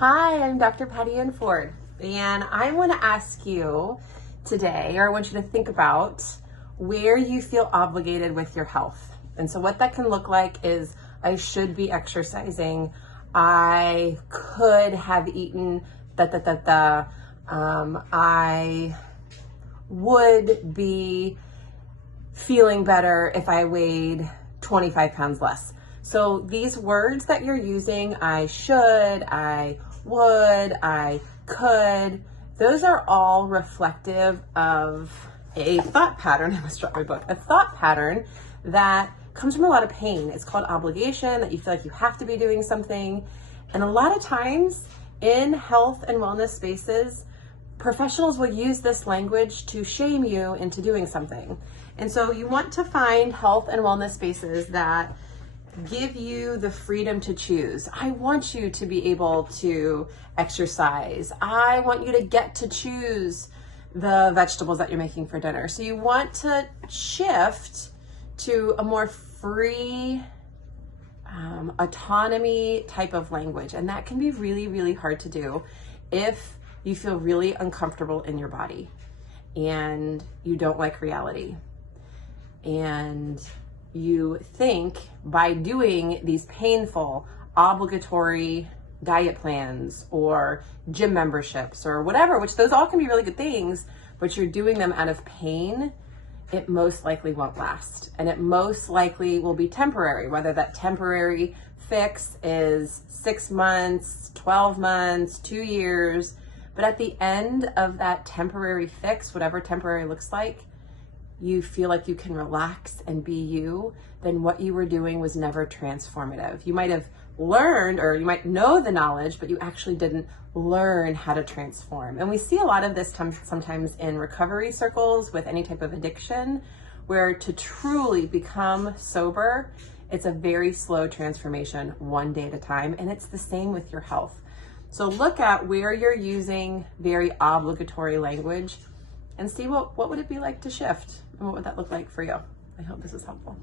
Hi, I'm Dr. Patty Ann Ford, and I want to ask you today, or I want you to think about where you feel obligated with your health. And so what that can look like is I should be exercising, I could have eaten I would be feeling better if I weighed 25 pounds less. So these words that you're using, I should, I would, I could, those are all reflective of a thought pattern. I must drop my book. A thought pattern that comes from a lot of pain. It's called obligation, that you feel like you have to be doing something. And a lot of times in health and wellness spaces, professionals will use this language to shame you into doing something. And so you want to find health and wellness spaces that give you the freedom to choose. I want you to be able to exercise. I want you to get to choose the vegetables that you're making for dinner. So you want to shift to a more free, autonomy type of language. And that can be really, really hard to do if you feel really uncomfortable in your body and you don't like reality. And you think by doing these painful, obligatory diet plans or gym memberships or whatever, which those all can be really good things, but you're doing them out of pain, it most likely won't last. And it most likely will be temporary, whether that temporary fix is 6 months, 12 months, 2 years. But at the end of that temporary fix, whatever temporary looks like, you feel like you can relax and be you, then what you were doing was never transformative. You might have learned, or you might know the knowledge, but you actually didn't learn how to transform. And we see a lot of this sometimes in recovery circles with any type of addiction, where to truly become sober, it's a very slow transformation, one day at a time. And it's the same with your health. So look at where you're using very obligatory language and see what would it be like to shift, and what would that look like for you. I hope this is helpful.